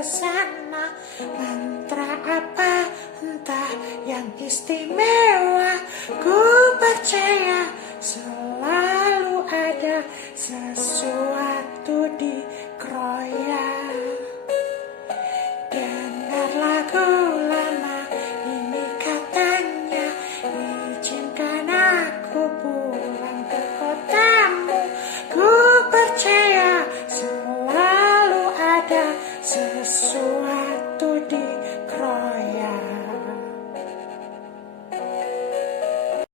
ke sana. Mantra apa entah yang istimewa, ku percaya selalu ada sesuatu di kroya. Dengar lagu lama ini katanya, izinkan aku pulang ke kotamu. Ku percaya selalu ada sesuatu